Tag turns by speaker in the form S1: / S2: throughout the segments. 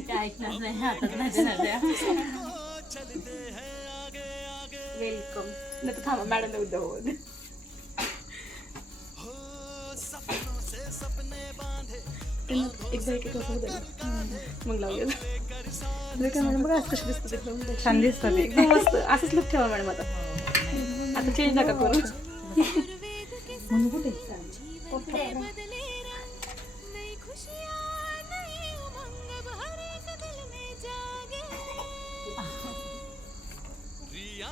S1: ते ऐकणार नाही हातात माझ्या नद्या
S2: वेलकम नाही तर थांबा मॅडम उद्या एकदा एक एक होऊ दे मग लावूया काय मॅडम बघा आज कशी दिसतं एकदम
S1: छान दिसतात ते.
S2: एकदम मस्त। असंच लुक ठेवा मॅडम आता। आता चेंज नका करू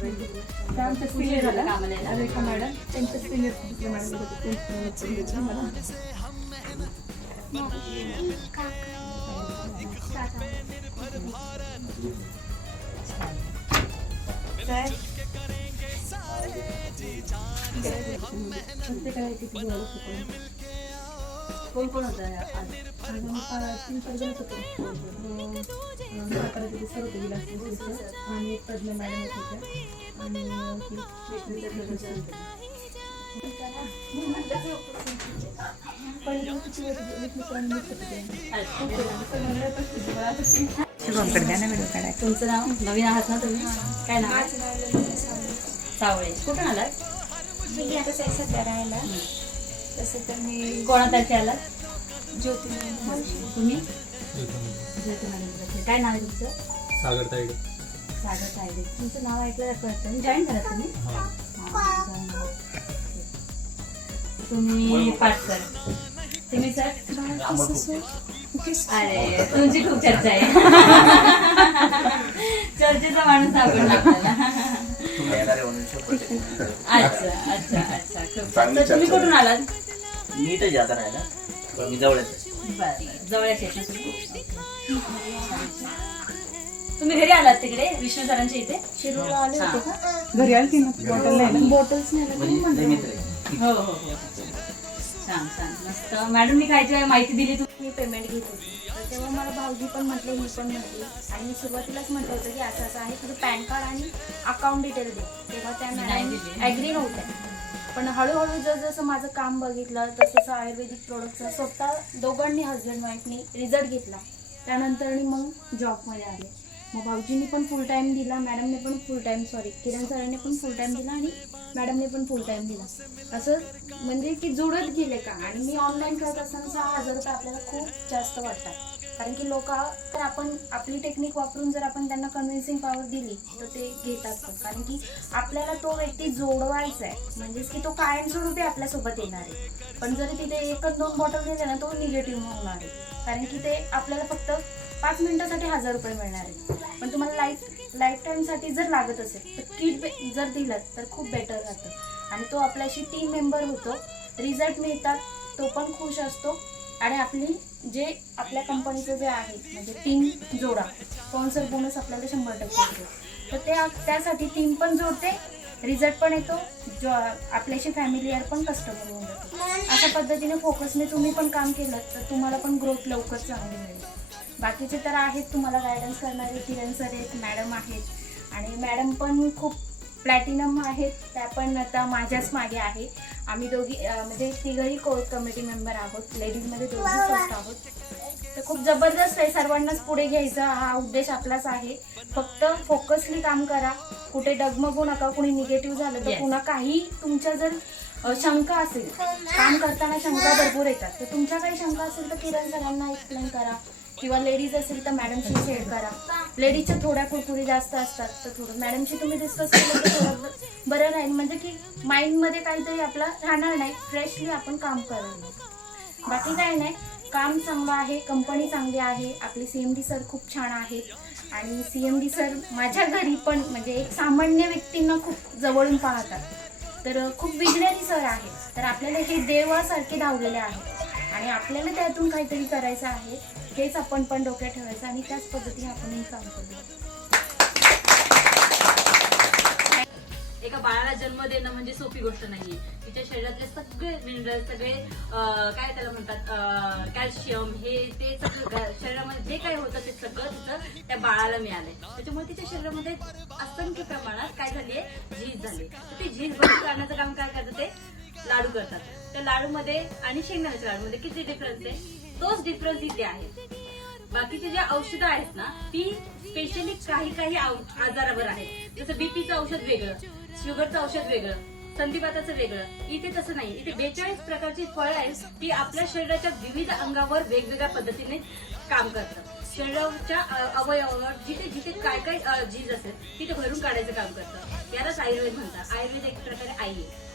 S1: सिनियर झालं कामाला यायला.
S2: मॅडम त्यांच्या सिनियर दुसऱ्या मॅडम मला
S1: कोण कोण होतं
S2: आणि मॅडम होत्या
S1: तुमचं नाव नवीन आहात ना तुम्ही काय नाव सावळे कुठून आलात
S3: मी आता सध्या राहायला तसं तर मी
S1: कोणातर्फे आलात
S3: ज्योती
S1: तुम्ही? ज्योती मॅडमतर्फे. काय नाव आहे तुमचं?
S4: सागर तायडे
S1: सागर तायडे तुमचं नाव ऐकलं कळतं. जॉईन करा तुम्ही. हा. तुम्ही पाच सर तुम्ही सर अरे तुमची खूप चर्चा आहे. चर्चेचा माणूस आपण अच्छा अच्छा अच्छा. तुम्ही कुठून आलात?
S5: मी तर जाता राहिला पण मी जवळच आहे.
S1: बरं जवळच आहे तुम्ही? घरी आलात तिकडे? विष्णू सरांच्या इथे?
S3: शिरूरला आले होते का?
S2: घरी आली ना बॉटल नाही ना.
S3: बॉटल्स नाही
S5: म्हणजे लय मित्र आहे.
S1: हो हो हो. छान छान. मस्त. मॅडमनी काय जे माहिती दिली तुम्ही
S3: मी पेमेंट घेत तेव्हा मला भाऊजी पण म्हटले मी पण म्हटली. आणि मी सुरुवातीलाच म्हटलं होतं की असं असं आहे तुझं पॅन कार्ड आणि अकाउंट डिटेल दे. तेव्हा त्या
S1: नाही
S3: मॅडम
S1: दिली.
S3: ॲग्री नव्हत्या. पण हळूहळू जर जसं माझं काम बघितलं तसं आयुर्वेदिक प्रोडक्टचा स्वतः दोघांनी हजबंड वाईफनी रिझल्ट घेतला. त्यानंतर मग जॉबमध्ये आले. मग भाऊजींनी पण फुल टाईम दिला मॅडमने पण फुल टाईम सॉरी किरण सरांनी पण फुल टाईम दिला आणि मॅडमने पण फुल टाईम दिला. असं म्हणजे की जुळत गेले का? आणि मी ऑनलाईन करत असताना सहा हजार रुपये आपल्याला खूप जास्त वाटतात. कारण की लोक तर आपण आपली टेक्निक वापरून जर आपण त्यांना कन्व्हिन्सिंग पॉवर दिली तर ते घेतात कारण की आपल्याला तो व्यक्ती जोडवायचा आहे म्हणजेच की तो कायमस्वरूपी आपल्यासोबत येणार आहे. पण जरी तिथे एकच दोन बॉटल दिले ना तो निगेटिव्ह होणार आहे. कारण की ते आपल्याला फक्त पाच मिनिटासाठी हजार रुपये मिळणार आहे पण तुम्हाला लाईफ लाईफ टाईमसाठी जर लागत असेल तर किट जर दिलं तर खूप बेटर राहतं. आणि तो आपल्याशी टीम मेंबर होतो. रिझल्ट मिळतात तो पण खुश असतो. आणि आपली जे आपल्या कंपनीचं जे आहे म्हणजे टीम जोडा स्पॉन्सर बोनस आपल्याला शंभर टक्के येतो. तर त्या त्यासाठी टीम पण जोडते रिझल्ट पण येतो जो आपल्याशी फॅमिलीयर पण कस्टमर होऊन जातो. अशा पद्धतीने फोकसने तुम्ही पण काम केलं तर तुम्हाला पण ग्रोथ लवकर चांगली मिळेल. बाकीचे तर आहेत तुम्हाला गायडन्स करणारे किरण सर आहेत मॅडम आहेत आणि मॅडम पण खूप प्लॅटिनम आहेत त्या पण आता माझ्याच मागे आहे. आम्ही दोघी म्हणजे तिघही कोर कमिटी मेंबर आहोत. लेडीजमध्ये दोघी फर्स्ट आहोत. तर खूप जबरदस्त आहे सर्वांनाच पुढे घ्यायचा हा उद्देश आपलाच आहे. फक्त फोकसली काम करा. कुठे डगमगू नका कुणी निगेटिव्ह झालं तर. पुन्हा काही तुमच्या जर शंका असेल. काम करताना शंका भरपूर येतात. तर तुमच्या काही शंका असेल तर किरण सरांना एक्सप्लेन करा. किंवा लेडीज असेल तर मॅडमशी शेअर करा. लेडीजच्या थोड्या कुरकुरी जास्त असतात तर थोडं. मॅडमशी तुम्ही डिस्कस केलं तर थोडं बरं राहील. म्हणजे की माइंडमध्ये काहीतरी आपला राहणार नाही. फ्रेशली आपण काम करणार. बाकी काही नाही. काम चांगलं आहे. कंपनी चांगली आहे. आपले सी एम डी सर खूप छान आहेत. आणि सी एम डी सर माझ्या घरी पण म्हणजे एक सामान्य व्यक्तींना खूप जवळून पाहतात. तर खूप विजनरी सर आहेत. तर आपल्याला हे देवासारखे धावलेले आहेत. आणि आपल्याला त्यातून काहीतरी करायचं आहे. हेच आपण पण डोक्यात ठेवायचं आणि त्याच पद्धतीने आपणही काम करूया
S1: एका बाळाला जन्म देणं म्हणजे सोपी गोष्ट नाहीये. तिच्या शरीरातले सगळे मिनरल सगळे काय त्याला म्हणतात कॅल्शियम हे ते सगळं शरीरामध्ये जे काही होतं ते सगळं तिचं त्या बाळाला मिळालंय. त्याच्यामुळे तिच्या शरीरामध्ये असंख्य प्रमाणात काय झालीये? झीज झाली. तर ते झीज बंद करण्याचं काम काय करतं ते? लाडू करतात. त्या लाडूमध्ये आणि शेंगदाण्याच्या लाडूमध्ये किती डिफरन्स आहे? तोच डिफरन्स इथे आहे. बाकीचे जे औषधं आहेत ना ती स्पेशली काही काही आजारावर आहेत. जसं बीपीचं औषध वेगळं शुगरचं औषध वेगळं संधिवाताचं वेगळं इथे तसं नाही. इथे बेचाळीस प्रकारची फळं आहेत ती आपल्या शरीराच्या विविध अंगावर वेगवेगळ्या पद्धतीने काम करतात. शरीराच्या अवयवावर जिथे जिथे काय काय जीज झीज असेल तिथे भरून काढायचं काम करतं. यालाच आयुर्वेद म्हणतात. आयुर्वेद एक प्रकारे आई आहे.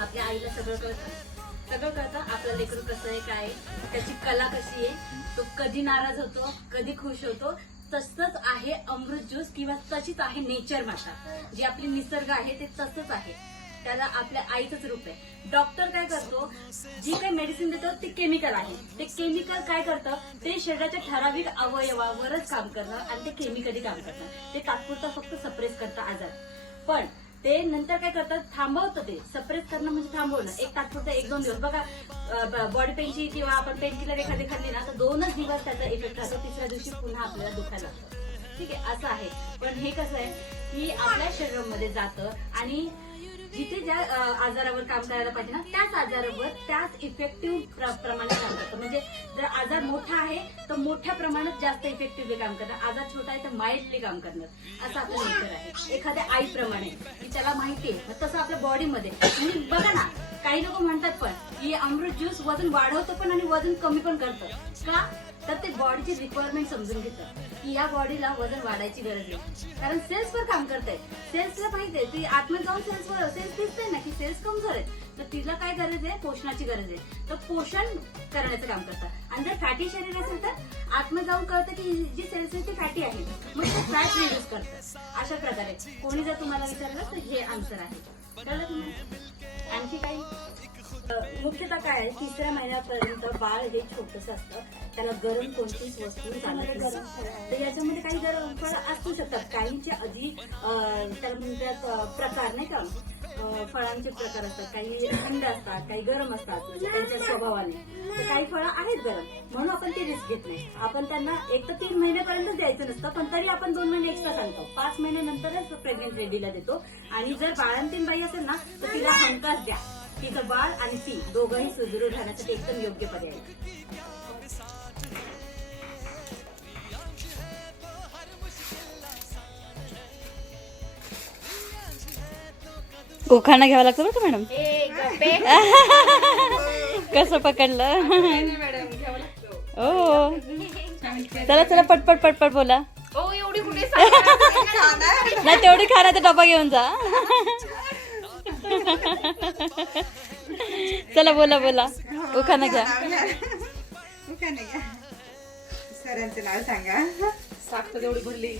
S1: आपल्या आईला सगळं कळतं. सगळं कळतं आपलं लेकरू कसं आहे काय आहे, त्याची कला कशी आहे तो कधी नाराज होतो कधी खुश होतो तसंच आहे अमृत ज्यूस किंवा तशीच आहे नेचर माता. जी आपली निसर्ग आहे ते तसंच आहे. त्याला आपल्या आईचंच रूप आहे. डॉक्टर काय करतो जी काही मेडिसिन देतो ते केमिकल आहे. ते केमिकल काय करतं ते शरीराच्या ठराविक अवयवावरच काम करतं आणि ते केमिकली काम करतं. ते तात्पुरतं फक्त सप्रेस करतं आजार. पण ते नंतर काय करतात? थांबवतं ते. सप्रेस करणं म्हणजे थांबवणं. एक तात्पुरतं एक दोन दिवस. बघा बॉडी पेनची किंवा आपण पेन किलर एखादी खाल्ली ना तर दोनच दिवस त्याचा इफेक्ट राहतो. तिसऱ्या दिवशी पुन्हा आपल्याला दुखायला लागतं. ठीक आहे? असं आहे. पण हे कसं आहे? की आपल्या शरीरामध्ये जातं आणि जिथे ज्या आजारावर काम करायला पाहिजे ना त्याच आजारावर त्याच इफेक्टिव्ह प्रमाणे काम करतं म्हणजे जर आजार मोठा आहे तर मोठ्या प्रमाणात जास्त इफेक्टिव्हली काम करणार आजार छोटा आहे तर माइल्डली काम करणार असं आपलं नेचर आहे. एखाद्या आईप्रमाणे की त्याला माहिती आहे तसं आपल्या बॉडीमध्ये म्हणजे बघा ना काही लोक म्हणतात पण की अमृत ज्यूस वजन वाढवतं पण आणि वजन कमी पण करतं का? तर ते बॉडीची रिक्वायरमेंट समजून घेतात की या बॉडीला वजन वाढायची गरज आहे. कारण सेल्सवर काम करताय. सेल्सला माहिती आहे ती आतमध्ये जाऊन सेल्सवर सेल्स दिसते ना की सेल्स कमजोर आहेत. तर तिला काय गरज आहे? पोषणाची गरज आहे. तर पोषण करण्याचं काम करतात आणि जर फॅटी शरीर असेल तर आतमध्ये जाऊन कळतं की जी सेल्स आहे ती फॅटी आहे मग ते फॅट रिड्यूस करतं. अशा प्रकारे. कोणी जर तुम्हाला विचारलं तर हे आन्सर आहे. कळलं तुम्ही आणखी काही? मुख्यतः काय आहे तिसऱ्या महिन्यापर्यंत बाळ हे छोटस असतं. त्याला गरम कोणतीच वस्तू चालत. तर याच्यामध्ये काही गरम फळ असू शकतात. काहींचे आधी त्याला म्हणतात प्रकार नाही का? फळांचे प्रकार असतात. काही थंड असतात काही गरम असतात. म्हणजे त्यांच्या स्वभावाने. तर काही फळं आहेत गरम. म्हणून आपण ते रिस्क घेत नाही. आपण त्यांना एक तर तीन महिन्यापर्यंत द्यायचं नसतं पण तरी आपण दोन महिने एक्स्ट्रा सांगतो. पाच महिन्यानंतरच प्रेग्नेंट लेडीला देतो. आणि जर बाळंतीन बाई असेल ना तर तिला हमखास द्या. तिचं बाळ आणि ती दोघंही सुदृढ राहण्यासाठी एकदम योग्य पर्याय.
S2: उखाणा घ्यावा लागतो बरं का मॅडम? कसं पकडलं? ओ चला चला पटपट पटपट बोला. नाही तेवढी खाण्याचा डबा घेऊन जा. चला बोला बोला. उखाणा घ्या.
S4: सरांचं नाव सांगा.
S2: साखर तेवढी भरली.